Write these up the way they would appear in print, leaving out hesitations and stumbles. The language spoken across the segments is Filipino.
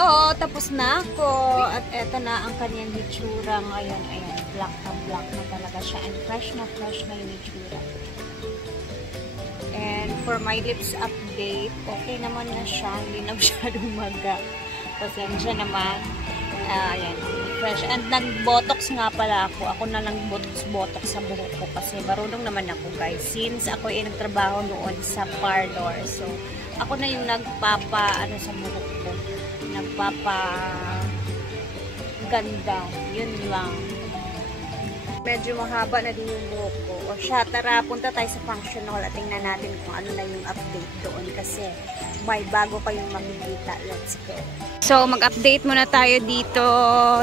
Oo, tapos na ako. At eto na ang kanyang hitsura ngayon. Ayan, black na talaga siya. And fresh na yung hitsura. And for my lips update, okay naman na siya. Hindi na masyadong maga. Pasensya naman. Ayan, fresh. And nag-botox nga pala ako. Ako na lang botox sa buhok ko. Kasi marunong naman ako, guys. Since ako ay nagtrabaho noon sa parlor. So, ako na yung sa buhok ko. Nagpapaganda. Yun lang. Medyo mahaba na din yung buhok ko. O siya, tara, punta tayo sa function hall at tingnan natin kung ano na yung update doon kasi may bago kayong makikita. Let's go. So, mag-update muna tayo dito.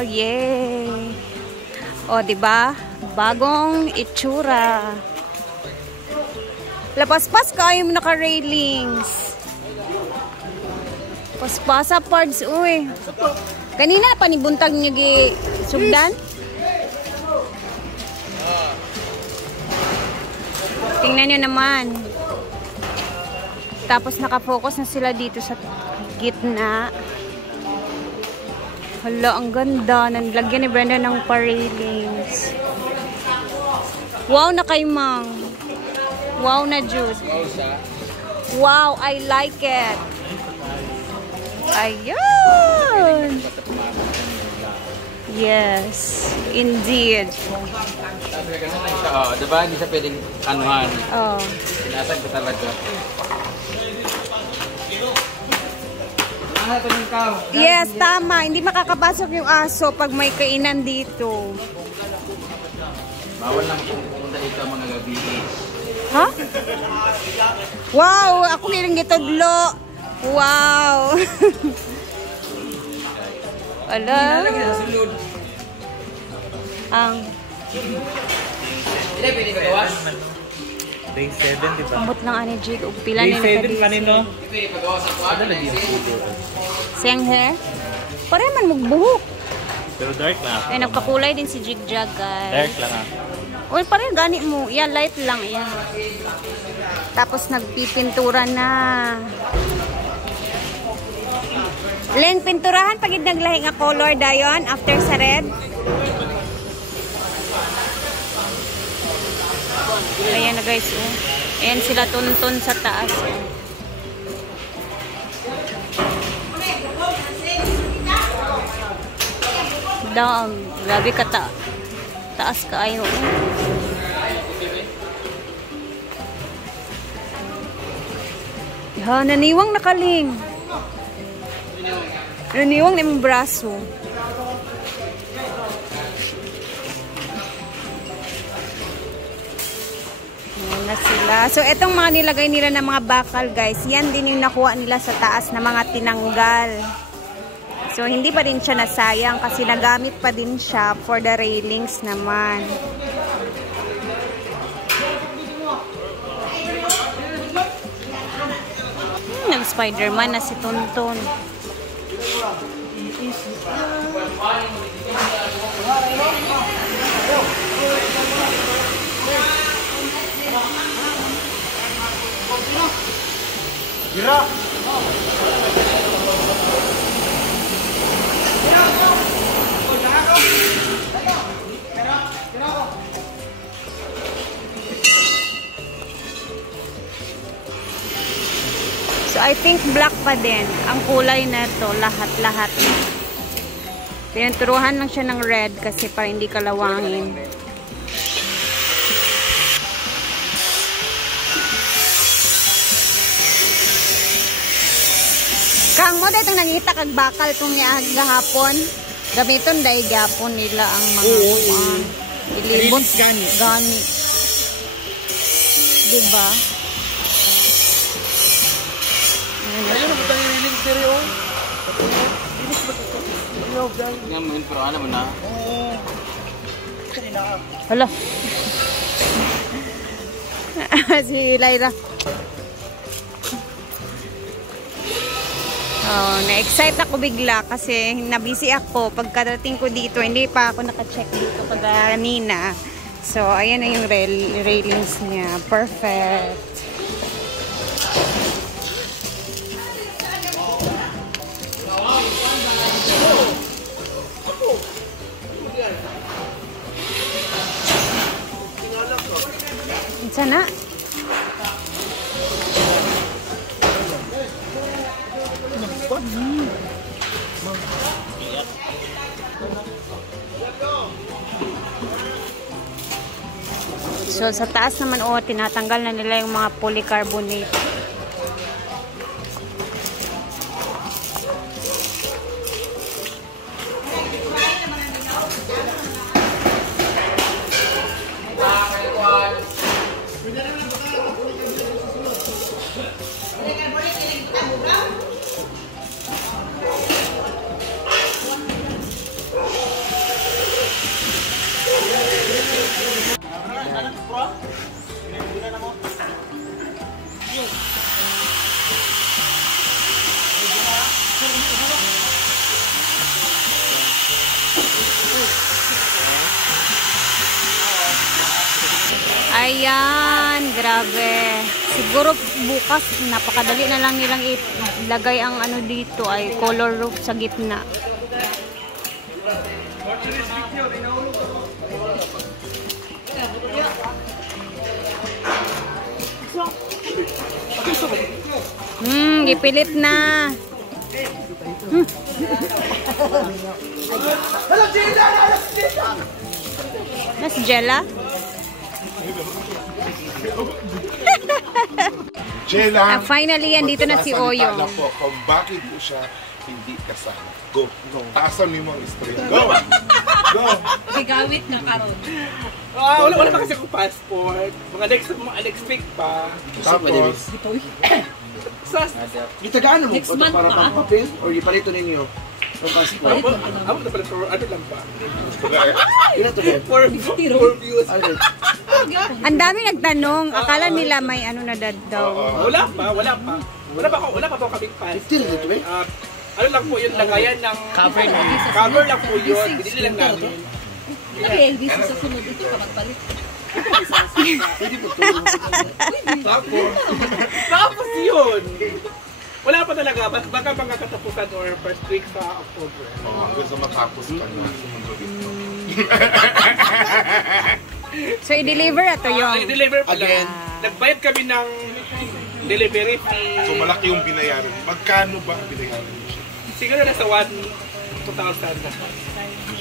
Yay! O, diba? Bagong itsura. Lapaspas ka, yung naka-railings. Paspasa parts, uy. Kanina na panibuntag niyo sugdan. Tingnan nyo naman. Tapos nakafocus na sila dito sa gitna. Hala, ang ganda. Nalagyan ni Brenda ng pa-railings. Wow na kay Mang. Wow na, Jude. Wow, I like it. Ayun! Yes, indeed. Diba? Hindi siya pwedeng anuhan. Oh. Sinasag ko talaga. Yes, tama. Hindi makakapasok yung aso pag may kainan dito. Bawal lang pumunta dito ang mga gabi. Ha? Wow! Ako nilang gitodlo. Wow! Ala. Ang Day 7, diba? ambot ng ani Jig. Pila Day na 7 kanino? Siyang hair? Pare man magbuhok. Pero dark na. Ay, nagpakulay din si Jigjag, guys. Dark lang ah. Uy, pare gani mo. Yan, light lang. Yan. Tapos nagpipintura na. Leng, pinturahan pagid naglahi nga color dayon after sa red. Ayan na, guys. Oh. Ayan sila tuntun sa taas. Dam, grabe ka taas ka ayo. Ha, naniwang nakaling. Naniwang na yung braso. Ayan na sila. So, etong mga nilagay nila ng mga bakal, guys, yan din yung nakuha nila sa taas na mga tinanggal. So, hindi pa din siya nasayang kasi nagamit pa din siya for the railings naman. Nag-Spider-Man na si Tonton. Gira! So, I think black pa din ang kulay na to, lahat-lahat. Pinuturuhan lang siya ng red kasi para hindi kalawangin. Kang mo, dahil itong nangita kag bakal itong gahapon. Gamiton dahil gahapon nila ang mga ilibot. Gani. Diba? Ayun, nabutang yung rinig stereo. Yan mo, pero alam mo na. Hala. Si Lyra. Oh, na-excite ako bigla kasi nabisi ako. Pagkadating ko dito, hindi pa ako naka-check dito kanina. So, ayan na yung railings niya. Perfect. na. So, sa taas naman, tinatanggal na nila yung mga polycarbonate. Ayan, grabe. Siguro bukas napakadali na lang nilang ilagay ang ano dito ay color roof sa gitna. Gipilit na. Nas Jella? Jella, finally, andito na si Oyong. Po, kung bakit po siya hindi kasama. Go. Taasan mo ang string. Go. Go. Gagawit na karon. Wala pa kasi akong passport. Mga next week pa. Tapos, Gitagaan mo Next ito month para pa. pang papel or ipalito ninyo ang passport. Ako na pala for ano lang ba? Ilan to ba? For views. Ano? Ang dami nagtanong. Akala nila may ano na daw. Wala pa. Wala pa po kaming pass. 50 na dito eh. Ano lang po yun, lagayan ng cover lang po yun. Binili lang namin. Okay, this is sa sunod ito ka magpalit. Pwede po tulong. Tapos yun. Wala pa talaga. Baka mga katapusan or first week sa October. gusto matapos pa na. So, i-deliver ato yung... Deliver pa Again. lang. Nagbayad kami ng delivery fee. So malaki yung binayaran. Magkano ba ang binayaran mo siya? Siguro nasa 2,000 na.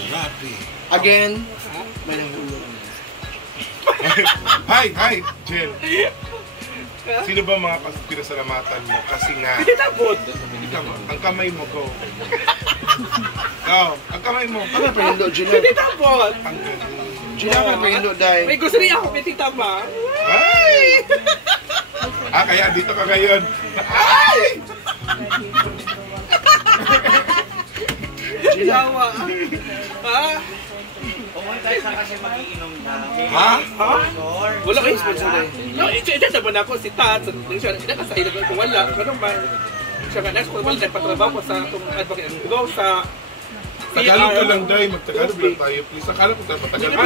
Grabe. Again, may nangulong. Hi, Jen. Sino ba mga pinasalamatan mo? Kasi nga, Hindi tapos. ang kamay mo, go. Go, ang kamay mo. Ano pa yung Gina? Hindi tapos. Ang galing. Gina ka pa yung dahil. May grocery ako, may titama. Ay! Kaya dito ka ngayon. Ay! Yawa. Ha? Ha? Ha? Wala kayo sponsor eh. No, ito naman ako si Tats. Siya nakasahil ko kung wala. Anong ba? Siya nga next wala nagpatrabaho ko sa itong advocate. Go sa Tagalog ka lang, Day. Magtagalog lang tayo, please. Akala ko tayo patagalog.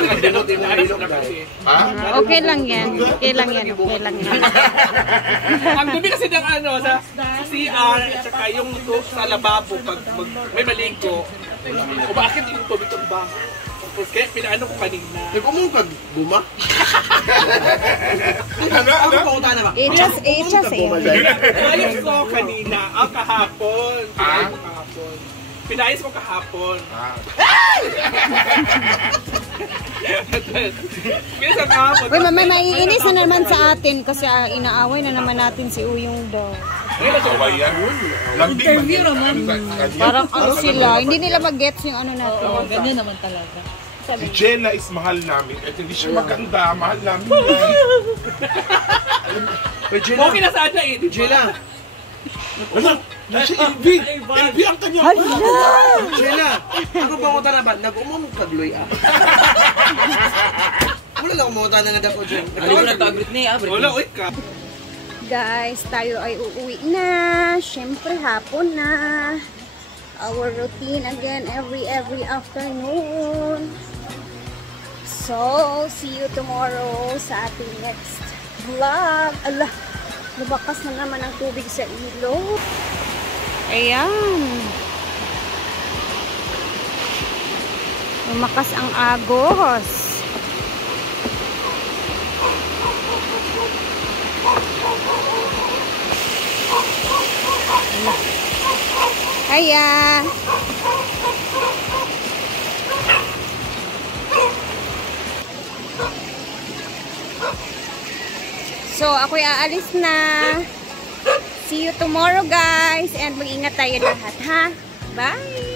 Ha? Okay lang yan. Okay lang yan. Okay lang yan. Ang dumi kasi ng ano, sa CR at saka yung sa lababo pag may maligo. O bakit yung tubig itong ba? Kaya pinaano ko kanina. Nag-umong ka, guma? Ano? Ako pa uta na ba? Echas eh. Pinayos ko kanina. Kahapon. Pinayos ko kahapon. Minsan kahapon. Uy, may maiinis na naman sa atin kasi inaaway na naman natin si Uyong daw. Kawayan. Interview naman. Parang ano sila, hindi nila mag-gets yung ano natin. Oo, ganyan naman talaga. Si Jenna is mahal namin. At hindi siya maganda. Mahal namin. Wait, Gina. Okay na sana eh. Gina. Si LV ang kanya. Gina. Ako pa uta na ba? Nag-umong ka, Gloy ah. Wala lang umuta na nga dako, Gina. Wala, uy ka. Guys, tayo ay uuwi na. Siyempre, hapon na. Our routine again every afternoon. So, see you tomorrow sa ating next vlog. Ala, lumakas na naman ang tubig sa ilog. Ayan. Lumakas ang agos. Hiya! So, ako'y aalis na. See you tomorrow, guys. And mag-ingat tayo lahat, ha? Bye!